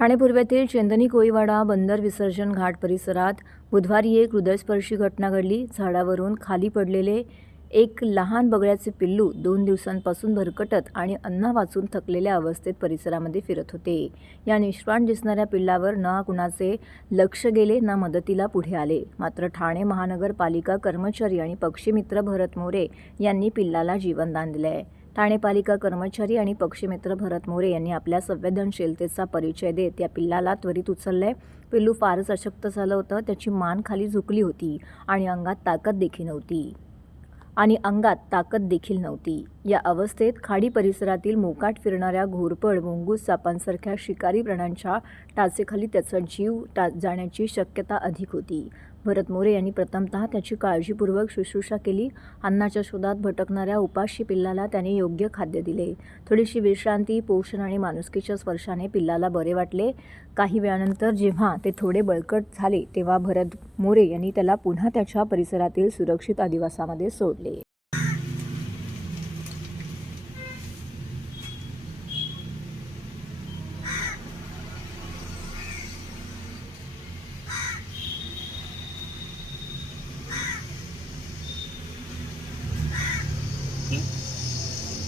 ठाणे पूर्वेतील चंदनी कोळीवाडा बंदर विसर्जन घाट परिसरात बुधवारी एक हृदयस्पर्शी घटना घडली. झाडावरून खाली पडलेले एक लहान बगळ्याचे पिल्लू दोन दिवसांपासून भरकटत आणि अन्न वाचून थकलेल्या अवस्थेत परिसरामध्ये फिरत होते. या निष्प्राण दिसणाऱ्या पिल्लावर ना कुणाचे लक्ष गेले ना मदतीला पुढे आले. मात्र ठाणे महानगरपालिका कर्मचारी आणि पक्षीमित्र भरत मोरे यांनी पिल्लाला जीवनदान दिले आहे ठाणे पालिका कर्मचारी आणि पक्षीमित्र भरत मोरे यांनी आपल्या संवेदनशीलतेचा परिचय देत या पिल्लाला त्वरित उचलले पिल्लू फारच अशक्त झालं होतं. त्याची मान खाली झुकली होती आणि अंगात ताकद देखील नव्हती. आणि अंगात ताकद देखील नव्हती. या अवस्थेत खाडी परिसरातील मोकाट फिरणाऱ्या घोरपड मुंगूस सापांसारख्या शिकारी प्राण्यांच्या टाचेखाली त्याचा जीव टा जाण्याची शक्यता अधिक होती. भरत मोरे यांनी प्रथमतः त्याची काळजीपूर्वक शुश्रूषा केली. अन्नाच्या शोधात भटकणाऱ्या उपाशी पिल्लाला त्याने योग्य खाद्य दिले. थोडीशी विश्रांती पोषण आणि माणुसकीच्या स्पर्शाने पिल्लाला बरे वाटले. काही वेळानंतर जेव्हा ते थोडे बळकट झाले तेव्हा भरत मोरे यांनी त्याला पुन्हा त्याच्या परिसरातील सुरक्षित अधिवासामध्ये सोडले.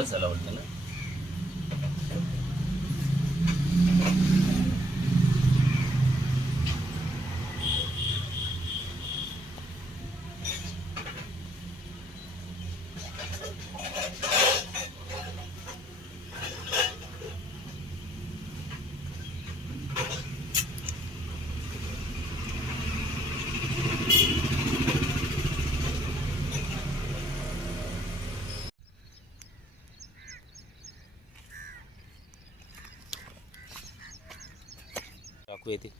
बस झाला वाटतं ना? 规定。